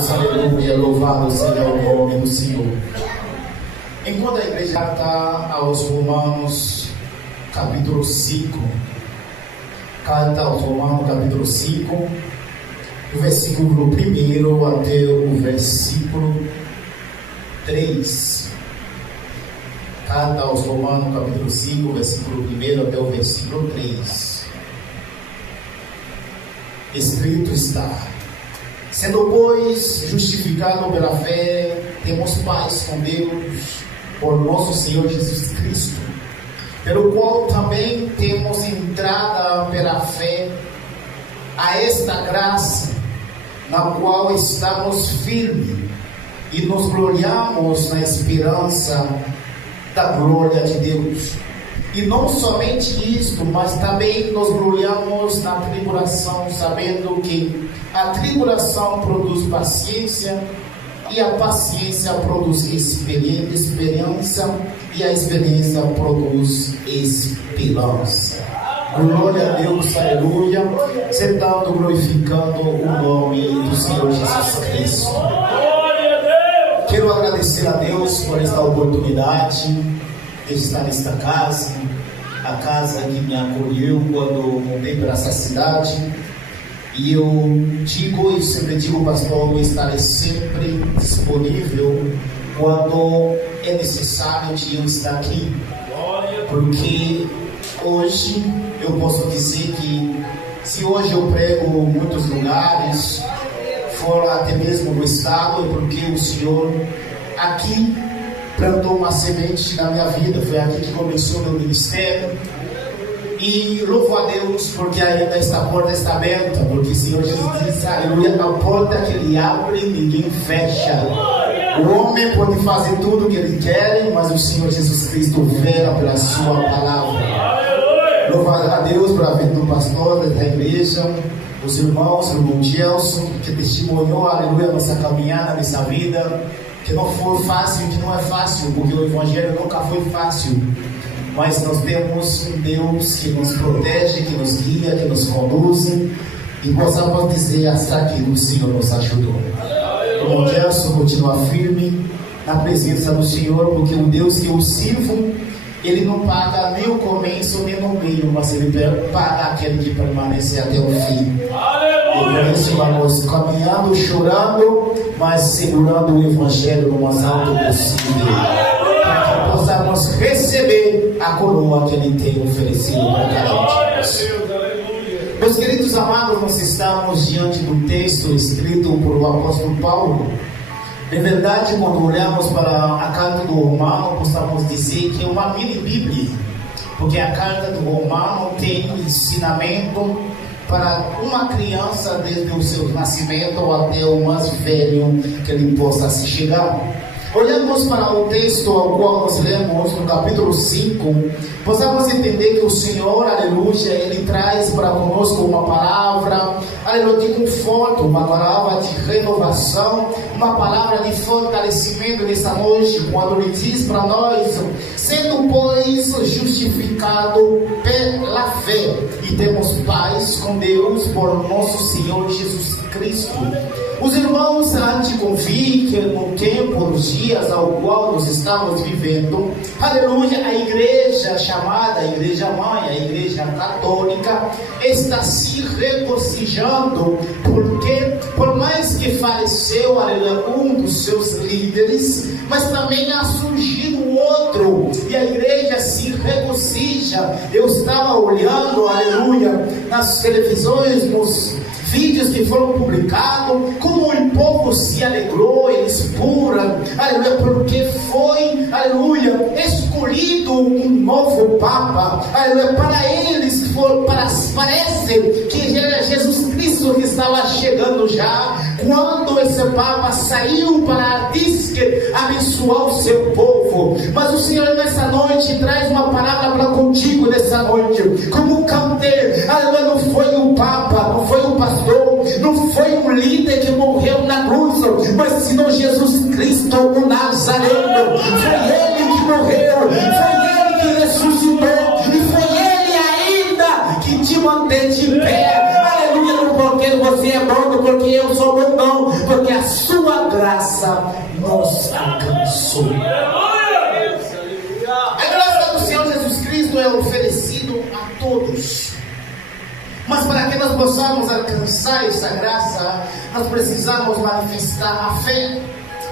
Deus, aleluia, louvado seja o nome do Senhor. Enquanto a igreja está aos Romanos, capítulo 5, carta aos Romanos, capítulo 5, do versículo 1 até o versículo 3. Carta aos Romanos, capítulo 5, versículo 1 até o versículo 3. Escrito está: sendo, pois, justificado pela fé, temos paz com Deus por nosso Senhor Jesus Cristo, pelo qual também temos entrada pela fé a esta graça, na qual estamos firmes e nos gloriamos na esperança da glória de Deus. E não somente isto, mas também nos gloriamos na tribulação, sabendo que a tribulação produz paciência, e a paciência produz experiência, e a experiência produz esperança. Glória a Deus, aleluia, sentando, glorificando o nome do Senhor Jesus Cristo. Quero agradecer a Deus por esta oportunidade de estar nesta casa, a casa que me acolheu quando mudei para essa cidade. E eu sempre digo, pastor, eu estarei sempre disponível quando é necessário de eu estar aqui, porque hoje eu posso dizer que se hoje eu prego em muitos lugares, fora até mesmo no estado, é porque o Senhor aqui plantou uma semente na minha vida. Foi aqui que começou meu ministério. E louvo a Deus porque ainda esta porta está aberta, porque o Senhor Jesus disse, aleluia, a porta que Ele abre, ninguém fecha. O homem pode fazer tudo o que ele quer, mas o Senhor Jesus Cristo vela pela sua palavra. Louvo a Deus pela vida do pastor da igreja, os irmãos, o irmão Gelson, que testemunhou, aleluia, nossa caminhada nessa vida, que não foi fácil, que não é fácil, porque o evangelho nunca foi fácil. Mas nós temos um Deus que nos protege, que nos guia, que nos conduz, e possamos dizer hasta que o Senhor nos ajudou. O irmão Gelson continua firme na presença do Senhor, porque o Deus que eu sirvo, Ele não paga nem o começo nem no meio, mas Ele paga aquele que permanece até o fim. E por isso vamos caminhando, chorando, mas segurando o Evangelho no mais alto possível, para que possamos receber a coroa que Ele tem oferecido para cada um de nós. Meus queridos amados, nós estamos diante do texto escrito por o apóstolo Paulo. De verdade, quando olhamos para a carta do Romano, possamos dizer que é uma mini Bíblia, porque a carta do Romano tem ensinamento para uma criança desde o seu nascimento até o mais velho que ele possa se chegar. Olhamos para o texto ao qual nós lemos no capítulo 5, possamos entender que o Senhor, aleluia, Ele traz para conosco uma palavra, aleluia, de conforto, uma palavra de renovação, uma palavra de fortalecimento nessa noite, quando Ele diz para nós, sendo, pois, justificado pela fé, e temos paz com Deus por nosso Senhor Jesus Cristo. Os irmãos há de convir que no tempo, nos dias ao qual nós estamos vivendo, aleluia, a igreja chamada, a igreja mãe, a igreja católica, está se regozijando, porque por mais que faleceu, aleluia, um dos seus líderes, mas também ha surgido outro, e a igreja se regozija. Eu estava olhando, aleluia, nas televisões, nos vídeos que foram publicados, como o povo se alegrou, eles puram, aleluia, porque foi, aleluia, escolhido um novo Papa, aleluia, para eles, parece que era Jesus Cristo que estava chegando já, quando esse Papa saiu para abençoar o seu povo. Mas o Senhor nessa noite traz uma palavra para contigo nessa noite, como cantei, aleluia, não foi o Papa, não foi o pastor, não foi um líder que morreu na cruz, mas senão Jesus Cristo, o Nazareno. Foi Ele que morreu, foi Ele que ressuscitou, e foi Ele ainda que te mantém de pé. Aleluia, não porque você é bom, porque eu sou bom, não, porque a a sua graça nos alcançou. A graça do Senhor Jesus Cristo é oferecido a todos. Mas para que nós possamos alcançar essa graça, nós precisamos manifestar a fé.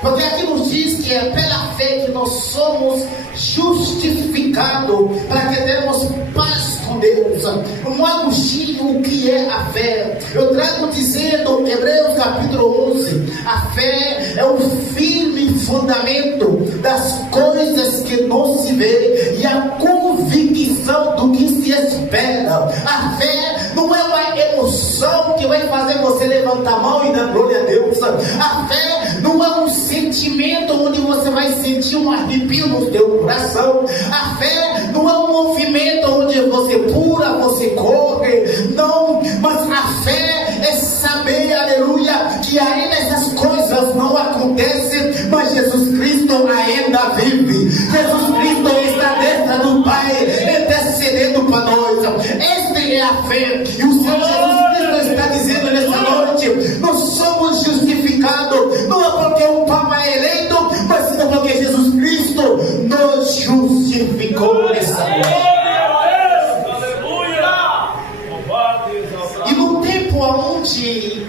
Porque aqui nos diz que é pela fé que nós somos justificados, para que tenhamos paz com Deus. Um Agostinho, o que é a fé? Eu trago dizendo, Hebreus capítulo 11, a fé é o firme fundamento das coisas que não se vê e a convicção do que se espera. A fé não é uma emoção que vai fazer você levantar a mão e dar glória a Deus. A fé não é um sentimento onde você vai sentir um arrepio no teu coração. A fé não é um movimento onde você pula, você corre. Não, mas a fé é saber, aleluia, que ainda essas coisas não acontecem, mas Jesus Cristo ainda vive. Jesus Cristo está dentro do Pai, intercedendo para nós. Esta é a fé. E o Senhor Jesus Cristo está dizendo nessa noite: nós somos justificados, não é porque um Papa é eleito, mas sim porque Jesus Cristo nos justificou nessa noite. E no tempo onde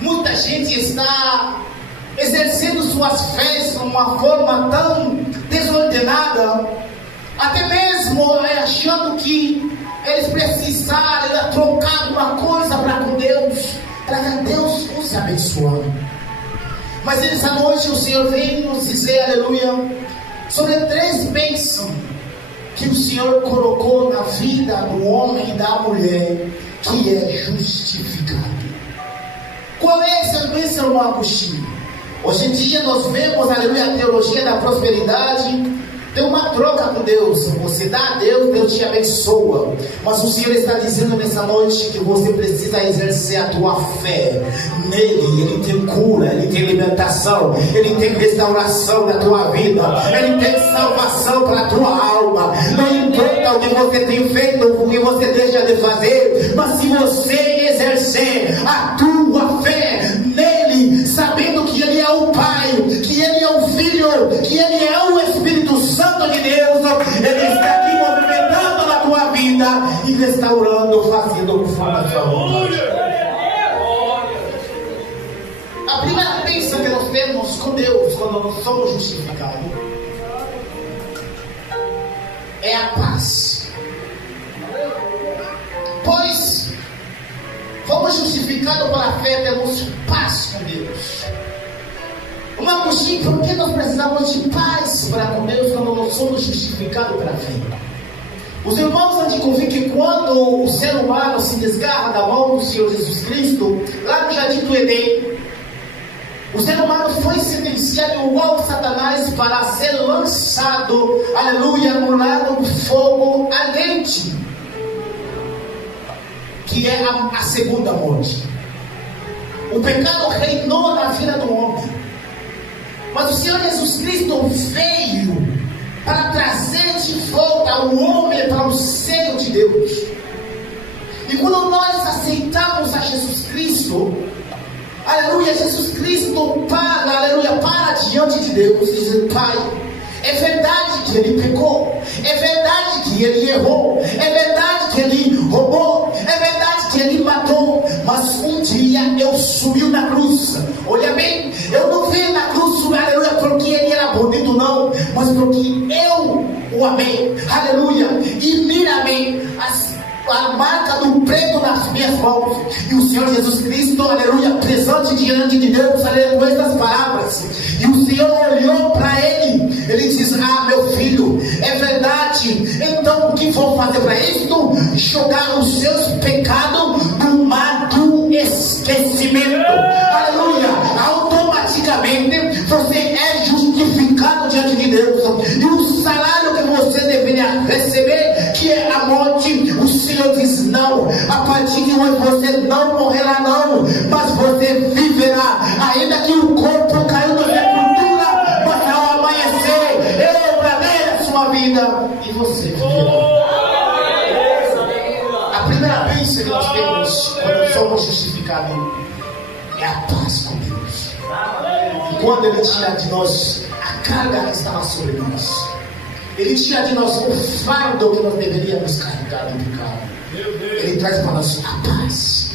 muita gente está exercendo suas fés de uma forma tão desordenada, até mesmo achando que eles precisaram trocar alguma coisa para com Deus, para que Deus nos abençoe. Mas nessa noite o Senhor vem nos dizer, aleluia, sobre 3 bênçãos que o Senhor colocou na vida do homem e da mulher, que é justificado. Qual é essa bênção, no Agostinho? Hoje em dia nós vemos, aleluia, a teologia da prosperidade. Tem uma troca com Deus. Você dá a Deus, Deus te abençoa. Mas o Senhor está dizendo nessa noite que você precisa exercer a tua fé nele. Ele tem cura, ele tem libertação, ele tem restauração na tua vida, ele tem salvação para a tua alma. Não importa o que você tem feito, o que você deixa de fazer, mas se você exercer a tua fé nele, sabendo que ele é o Pai, que ele é o Filho, que ele é o Espírito Santo de Deus, ele está aqui movimentando na tua vida e restaurando, fazendo o favor da sua vontade. A primeira bênção que nós temos com Deus quando nós somos justificados é a paz. Pois fomos justificados pela fé, temos paz com Deus. Uma coxinha, por que nós precisamos de paz para com Deus quando nós somos justificados pela fé? Os irmãos hão de convir que quando o ser humano se desgarra da mão do Senhor Jesus Cristo, lá no Jardim do Éden, o ser humano foi sentenciado igual a Satanás para ser lançado, aleluia, no lago do fogo ardente, que é a segunda morte. O pecado reinou na vida do homem. Mas o Senhor Jesus Cristo veio para trazer de volta o homem para o seio de Deus. E quando nós aceitamos a Jesus Cristo, aleluia, Jesus Cristo para diante de Deus e diz: Pai, é verdade que ele pecou, é verdade que ele errou, é verdade que ele roubou, é verdade que ele matou, mas um dia eu subi na cruz. Olha bem, eu não vi na cruz, aleluia, porque ele era bonito, não, mas porque eu o amei, aleluia, e mira-me a marca do prego nas minhas mãos. E o Senhor Jesus Cristo, aleluia, presente diante de Deus, aleluia, com estas palavras. E o Senhor olhou para ele, ele diz: ah, meu filho, é verdade, então o que vou fazer para isto? Jogar os seus pecados no mar do esquecimento. Aleluia, automaticamente você é justificado diante de Deus. E o salário que você deveria receber, que é a morte, o Senhor diz: não, a partir de hoje você não morrerá, não, mas você viverá, ainda que o corpo caiu da sepultura, mas ao amanhecer eu darei a sua vida e você viverá. A primeira bênção que nós temos quando somos justificados é a paz com Deus. E quando Ele tira de nós a carga que estava sobre nós, Ele tira de nós o fardo que nós deveríamos carregar do pecado, Ele traz para nós a paz.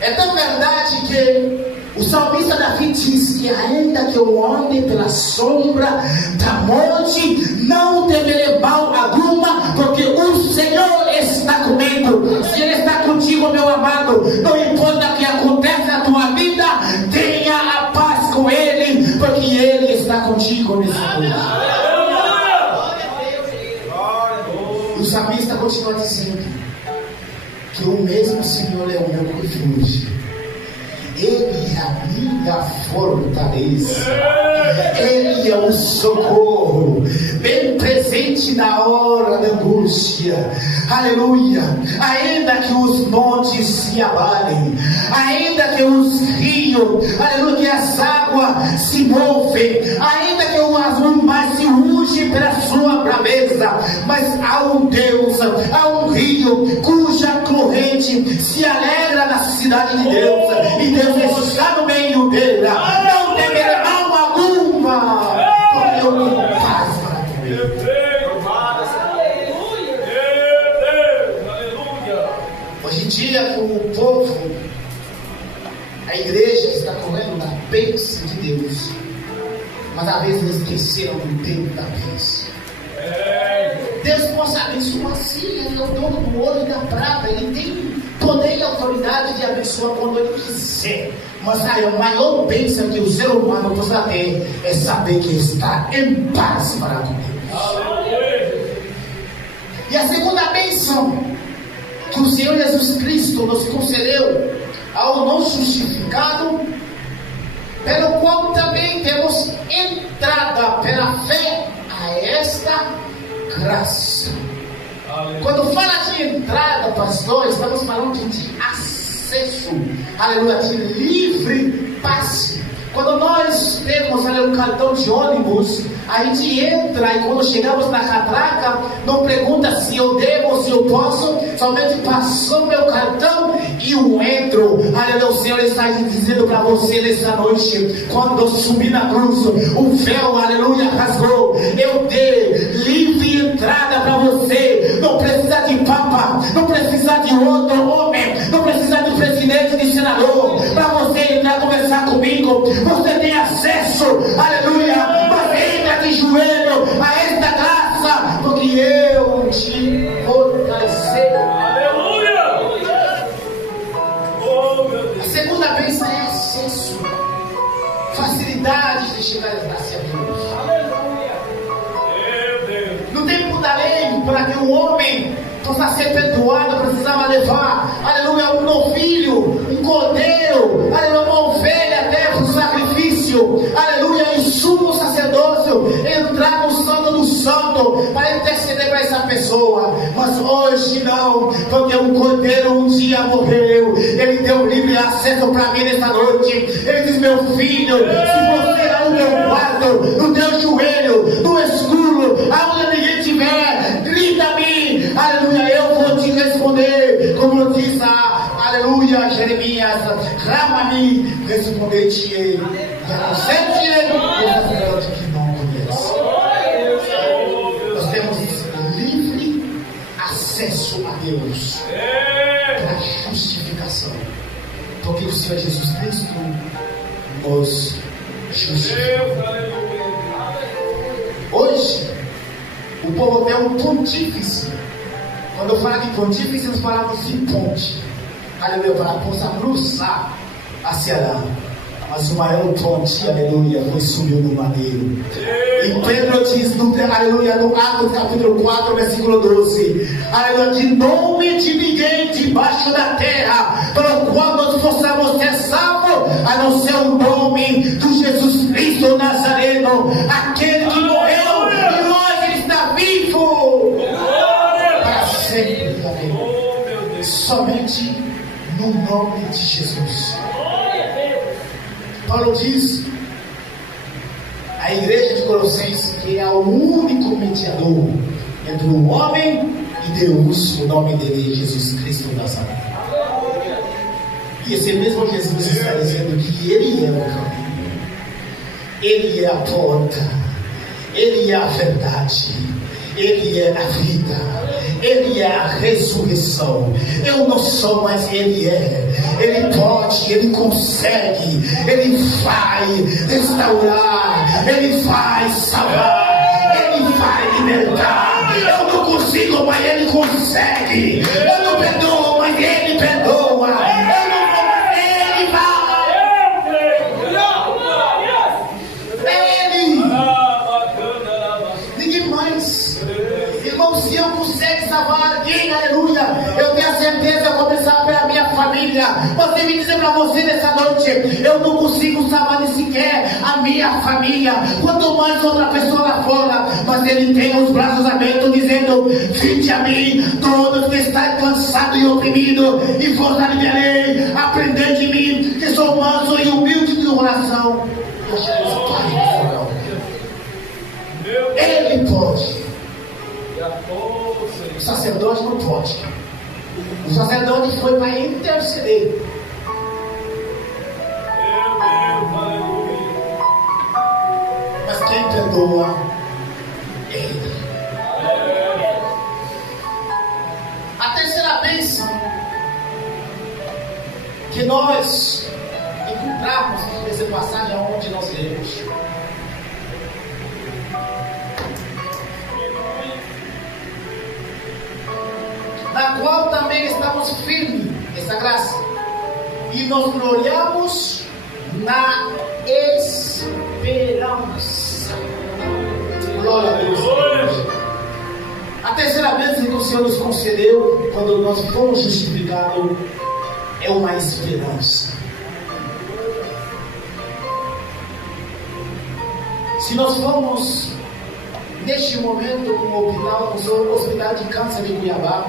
É tão verdade que o salmista Davi diz que ainda que eu ande pela sombra da morte, não temerei mal alguma, porque o Senhor está comigo. Se Ele está contigo, meu amado, não importa o que acontece na tua vida, tenha a paz com Ele, porque Ele está contigo nesse momento. O salmista continua dizendo que o mesmo Senhor é o meu refúgio, Ele é a minha fortaleza, Ele é o socorro, bem presente na hora da angústia. Aleluia. Ainda que os montes se abalem, ainda que os rios, aleluia, que as águas se movem, ainda que o mar se ruge pela sua braveza, mas há um Deus, há um rio cuja corrente se alegra na cidade de Deus, e Deus está no meio dela. Não temerá mal alguma, porque eu tenho paz para comer. Hoje em dia, o povo, a igreja está correndo na bênção de Deus, mas às vezes eles esqueceram do tempo da bênção. Deus possa abençoar sim, Ele é o dono do ouro e da prata, Ele tem poder e autoridade de abençoar quando Ele quiser. Mas a maior bênção que o ser humano possa ter é saber que está em paz para com Deus. E a segunda bênção que o Senhor Jesus Cristo nos concedeu ao não justificado, pelo qual também temos entrada pela fé a esta graça. Quando fala de entrada, pastor, estamos falando de acesso, aleluia, de livre passe. Quando nós temos um cartão de ônibus, a gente entra e quando chegamos na catraca, não pergunta se eu devo ou se eu posso, somente passou meu cartão e eu entro. Aleluia, o Senhor está dizendo para você nessa noite, quando eu subi na cruz, o véu, aleluia, rasgou, eu dei livre entrada para você. Não precisa de papa, não precisa de outro homem, não precisa de presidente, de senador, para você entrar e conversar comigo. Você tem acesso, aleluia, mas entra de joelho a esta graça, porque eu te fortalecer. Aleluia! A segunda bênção é acesso, facilidade de chegar à graça de Deus. No tempo da lei, para que o homem possa ser perdoado, precisava levar, aleluia, um novilho, um cordeiro, aleluia, uma ovelha até para o sacrifício, aleluia, e sumo sacerdócio, entrar no santo do santo, para interceder para essa pessoa. Mas hoje não, porque o cordeiro um dia morreu, ele deu livre acesso para mim nessa noite. Ele diz: meu filho, se você está no teu quarto, no teu joelho, no escuro, aonde ninguém tiver, grita-me, aleluia, eu vou te responder, como diz aleluia, Jeremias, clama-me, responder-te-ei, e anunciar-te-ei, eu de que não conhece. Nós temos livre acesso a Deus para justificação, porque o Senhor Jesus Cristo nos justifica. Hoje, o povo tem um pontífice. Quando eu falo de pontífice, nós falamos de ponte, aleluia, para possa cruzar hacia lá. Mas o maior ponte, aleluia, foi subiu no madeiro. E Pedro diz, aleluia, no Atos capítulo 4, versículo 12, aleluia, de nome de ninguém debaixo da terra, pelo qual nós possamos ser salvos, a não ser o nome de Jesus Cristo Nazareno, aquele que morreu e hoje ele está vivo para sempre. Somente no nome de Jesus. Paulo diz à igreja de Colossenses que é o único mediador entre o homem e Deus. O nome dele é Jesus Cristo Nazareno. E esse mesmo Jesus está dizendo que ele é o caminho, Ele é a porta, Ele é a verdade, Ele é a vida, Ele é a ressurreição. Eu não sou, mas Ele é. Ele pode, Ele consegue, Ele vai restaurar, Ele vai salvar, Ele vai libertar. Eu não consigo, mas Ele consegue. Eu não perdoo, mas Ele perdoa. Eu não vou, mas Ele vai. Ele. Ninguém mais. Irmão, se eu consegue salvar alguém, aleluia, eu tenho a certeza, eu vou começar pela minha família. Você me dizer para você nessa noite, eu não consigo salvar nem sequer a minha família, quanto mais outra pessoa lá fora. Mas Ele tem os braços abertos dizendo: vinde a mim, todos que estão cansados e oprimidos, e vos aliviarei. Aprendei de mim, que sou manso e humilde de coração. Ele pode. O sacerdote não pode. O sacerdote foi para interceder. Mas quem perdoa? Ele. A terceira bênção que nós encontramos nessa passagem onde nós lemos, na qual também estamos firmes nessa graça, e nos gloriamos na esperança. Glória a Deus. A terceira bênção que o Senhor nos concedeu quando nós fomos justificados é uma esperança. Se nós formos neste momento no hospital de câncer de Cuiabá,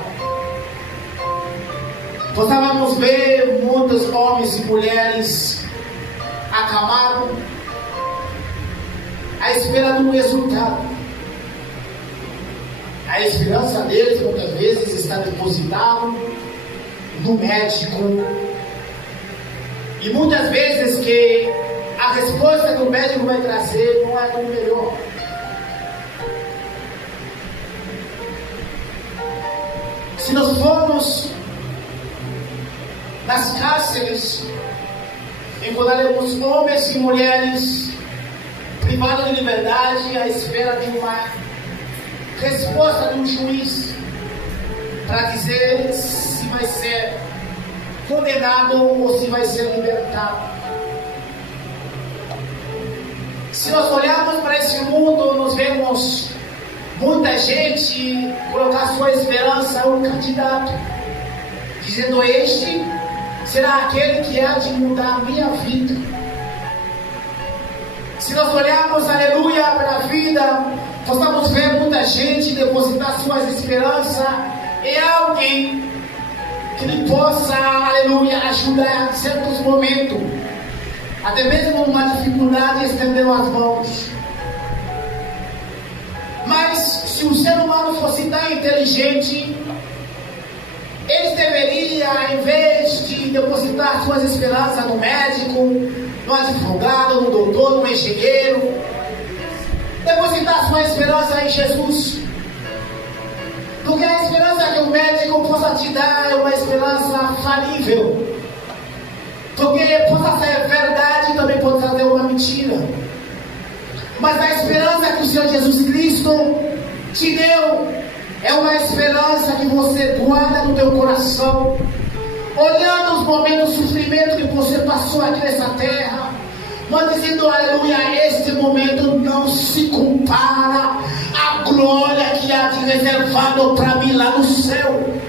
nós vamos ver muitos homens e mulheres acamados à espera de um resultado. A esperança deles muitas vezes está depositada no médico, e muitas vezes que a resposta que o médico vai trazer não é o melhor. Se nós formos nas cárceres, encontraremos homens e mulheres privados de liberdade à espera de uma resposta de um juiz para dizer se vai ser condenado ou se vai ser libertado. Se nós olharmos para esse mundo, nós vemos muita gente colocar sua esperança em um candidato, dizendo: este será aquele que há de mudar a minha vida. Se nós olharmos, aleluia, para a vida, nós vamos ver muita gente depositar suas esperanças em alguém que lhe possa, aleluia, ajudar em certos momentos, até mesmo numa dificuldade, estendendo as mãos. Mas se o ser humano fosse tão inteligente, eles deveriam, em vez de depositar suas esperanças no médico, no advogado, no doutor, no engenheiro, depositar sua esperança em Jesus. Porque a esperança que o médico possa te dar é uma esperança falível. Porque possa ser verdade, também pode trazer uma mentira. Mas a esperança que o Senhor Jesus Cristo te deu é uma esperança que você guarda no teu coração, olhando os momentos de sofrimento que você passou aqui nessa terra, mas dizendo: aleluia, este momento não se compara à glória que há de reservado para mim lá no céu.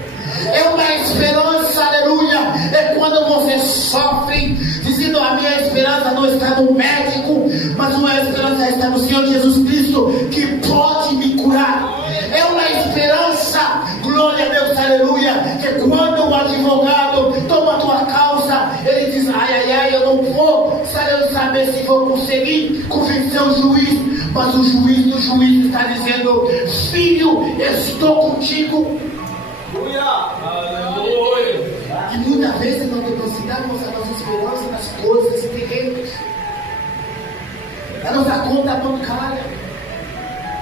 É uma esperança, aleluia, é quando você sofre, dizendo: a minha esperança não está no médico, mas a minha esperança está no Senhor Jesus Cristo, que pode me curar. É uma esperança, glória a Deus, aleluia, que quando o advogado toma a tua causa, ele diz: ai, ai, ai, eu não vou saber se vou conseguir convencer o juiz, mas o juiz do juiz está dizendo: filho, estou contigo. E muitas vezes nós depositamos a nossa esperança nas coisas terrenas. na nossa conta bancária,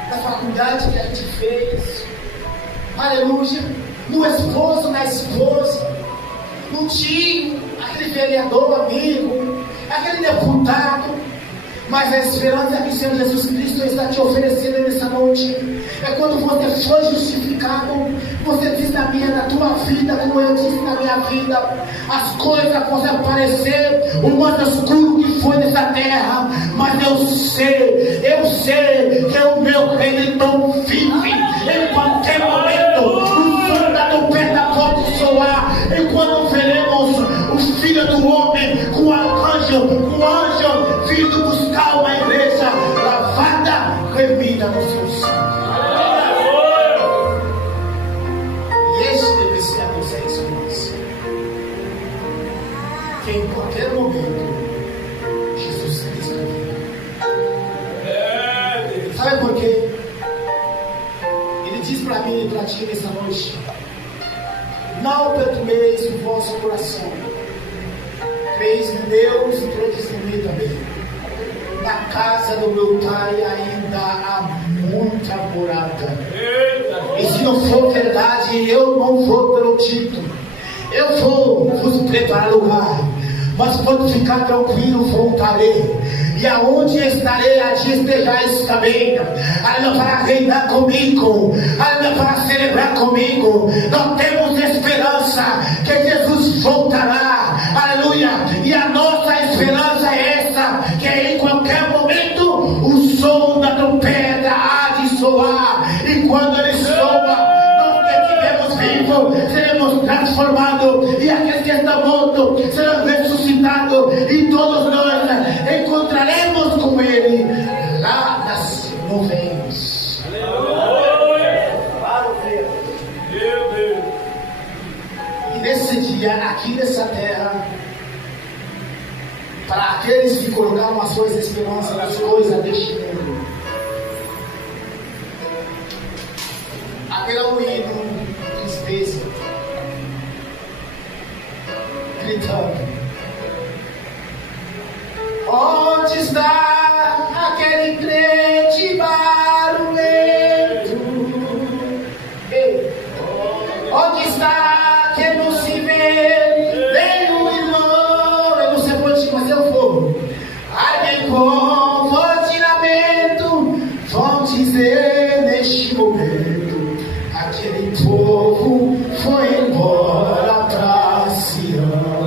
na faculdade que a gente fez, aleluia, no esposo, na esposa, no tio, aquele vereador amigo, aquele deputado. Mas a esperança que o Senhor Jesus Cristo está te oferecendo nessa noite é quando você foi justificado. Você diz na tua vida, como eu disse na minha vida, as coisas podem parecer o mais escuro que foi nessa terra, mas eu sei que o meu Redentor vive. Em qualquer momento o som da trombeta pode soar, e quando veremos o Filho do Homem com o anjo vindo buscar uma igreja lavada, remida no seu sangue. E este deve ser a nossa esperança, que em qualquer momento Jesus Cristo vive. Sabe por quê? Ele diz para mim e para ti nessa noite: não perturbeis o vosso coração, creis em Deus e creis em mim também. Na casa do meu pai ainda há muita morada. E se não for verdade, eu não vou pelo título. Eu vou vos preparar lugar, mas pode ficar tranquilo, voltarei. E aonde estarei, allí estejais também. Aleluia, para reinar comigo, aleluia, para celebrar comigo. Nós temos esperança que Jesus voltará, aleluia. E a nossa esperança é essa, que em qualquer momento o som da trombeta há de soar. E quando ele soa, nós que estivemos vivos seremos transformados, e aqueles que estão mortos serão ressuscitados, e todos nós encontraremos com ele lá nas nuvens. E nesse dia, aqui nessa terra, para aqueles que colocaram as suas esperanças nas coisas deste mundo, haverá um hino de tristeza, gritando: onde está aquele crente barulhento? Onde está que não se vê nenhum irmão? Eu não sei onde, mas eu vou. Alguém com fortilamento vão dizer neste momento: aquele povo foi embora para Sião.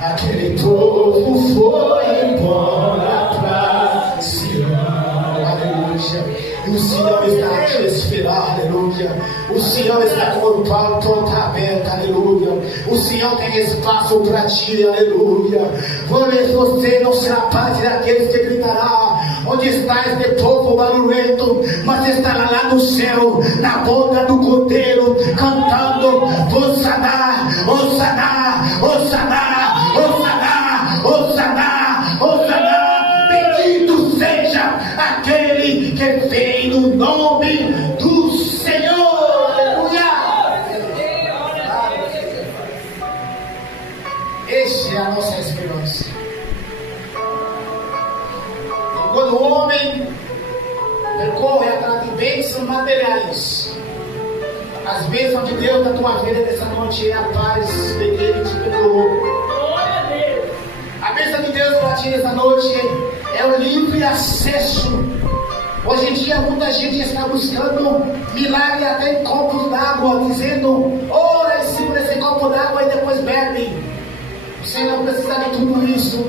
Aquele povo foi embora para Sião, aleluia. E o Senhor está a te esperar, aleluia. O Senhor está com o porta aberta, aleluia. O Senhor tem espaço para ti, aleluia. Você não será parte daqueles que gritará: onde está este povo barulhento? Mas estará lá no céu, na boca do Cordeiro, cantando: Hosana, Hosana, Hosana. Hosana, Hosana, Hosana, bendito seja aquele que vem no nome do Senhor, aleluia. Esta é a nossa esperança. Quando o homem percorre atrás de bênçãos materiais, as bênçãos de Deus na tua vida nessa noite é a paz de que Ele te perdoou. A bênção de Deus para ti nessa noite é o livre acesso. Hoje em dia muita gente está buscando milagre até em copos d'água, dizendo: ora em cima desse copo d'água e depois bebe. Você não precisa de tudo isso,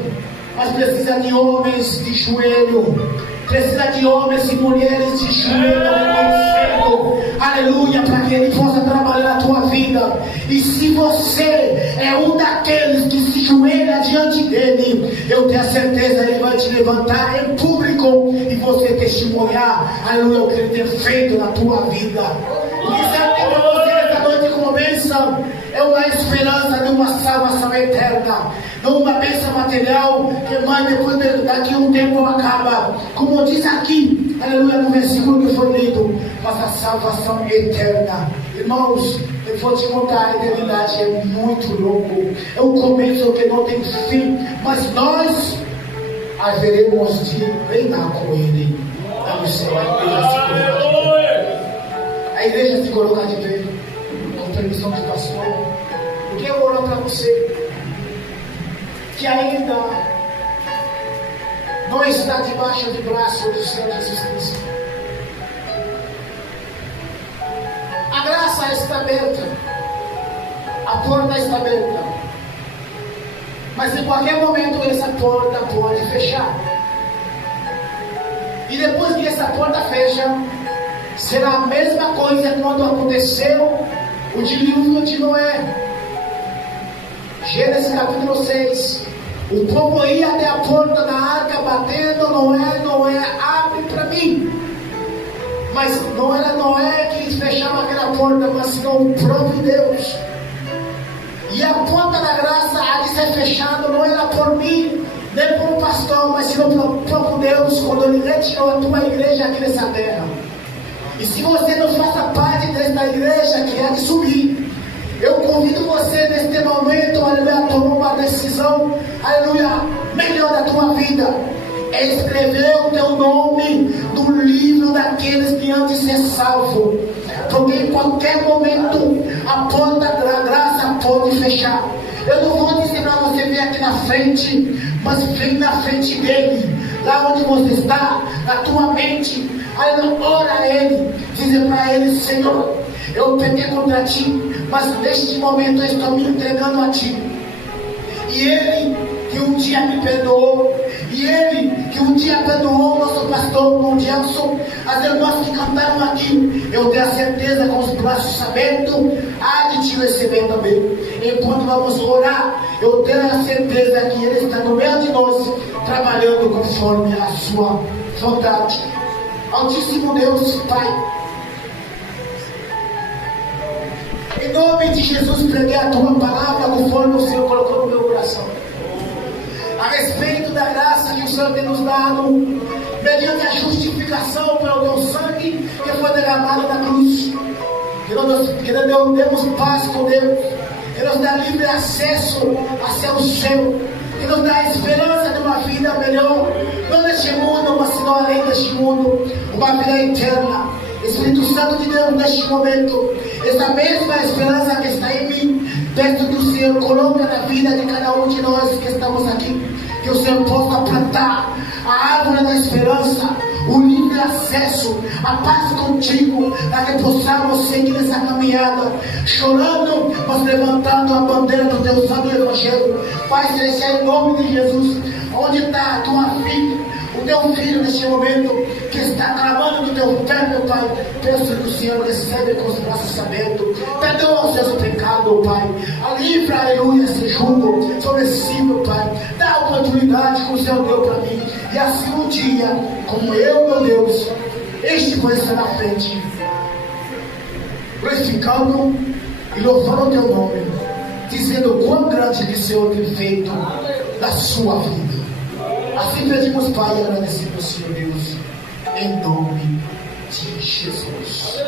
mas precisa de homens de joelho, precisa de homens e mulheres de joelho reconhecendo, aleluia, para que Ele possa trabalhar na tua vida. E se você é um daqueles que se joelha diante dele, eu tenho a certeza Ele vai te levantar em público e você testemunhar, aleluia, o que Ele tem feito na tua vida. E sabe fé eterna, não uma bênção material que mais depois daqui a um tempo acaba, como diz aqui, aleluia, no versículo que foi lido, mas a salvação eterna. Irmãos, eu vou te contar, a eternidade é muito longo, é um começo que não tem fim, mas nós haveremos de reinar com Ele lá no céu. A igreja se coloca de pé, com permissão do pastor, porque eu oro para você que ainda não está debaixo do braço do Senhor Jesus Cristo. A graça está aberta, a porta está aberta, mas em qualquer momento essa porta pode fechar. E depois que essa porta fecha, será a mesma coisa quando aconteceu o dilúvio de Noé. Gênesis capítulo 6. O povo ia até a porta da arca batendo: Noé, abre para mim. Mas não era Noé que fechava aquela porta, mas senão o próprio Deus. E a porta da graça há de ser fechada, não era por mim, nem por um pastor, mas senão pelo próprio Deus, quando Ele retirou a tua igreja aqui nessa terra. E se você não faça parte desta igreja que há de subir, eu convido você neste momento, aleluia, a tomar uma decisão, aleluia, melhor da tua vida. É escrever o teu nome no livro daqueles que hão de ser salvos. Porque em qualquer momento a porta da graça pode fechar. Eu não vou dizer para você vir aqui na frente, mas vem na frente dele, lá onde você está, na tua mente. Ora a Ele, dizer para Ele: Senhor, eu pequei contra Ti, mas neste momento eu estou me entregando a Ti. E Ele que um dia me perdoou, e Ele que um dia perdoou o nosso pastor, o Gelson, as irmãs que cantaram aqui, eu tenho a certeza, com os braços abertos, há de Te receber também. Enquanto vamos orar, eu tenho a certeza que Ele está no meio de nós, trabalhando conforme a Sua vontade. Altíssimo Deus, Pai, em nome de Jesus, preguei a Tua palavra conforme o Senhor colocou no meu coração, a respeito da graça que o Senhor tem nos dado, mediante a justificação pelo Teu sangue que foi derramado na cruz, que nós demos paz com Deus, que nos dá livre acesso a o céu, que nos dá a esperança de uma vida melhor, não neste mundo, mas senão além deste mundo, uma vida eterna. Espírito Santo de Deus, neste momento, essa mesma esperança que está em mim, dentro do Senhor, coloca na vida de cada um de nós que estamos aqui, que o Senhor possa plantar a árvore da esperança, o livre acesso, a paz contigo, para que possamos seguir essa caminhada, chorando, mas levantando a bandeira do Teu Santo Evangelho. Pai Celestial, em nome de Jesus, onde está a Tua filha, o Teu filho neste momento, que está clamando no Teu pé, meu Pai, peço que o Senhor recebe com os braços abertos, perdoa os seus pecados, Pai, livra, aleluia, esse jugo sobre si, meu Pai, dá a oportunidade que o Senhor deu para mim, e assim um dia, como eu, meu Deus, este vai estar na frente, glorificando e louvando o Teu nome, dizendo o quão grande o Senhor tem feito na sua vida. Assim pedimos, Pai, e agradecemos, Senhor Deus, em nome de Jesus.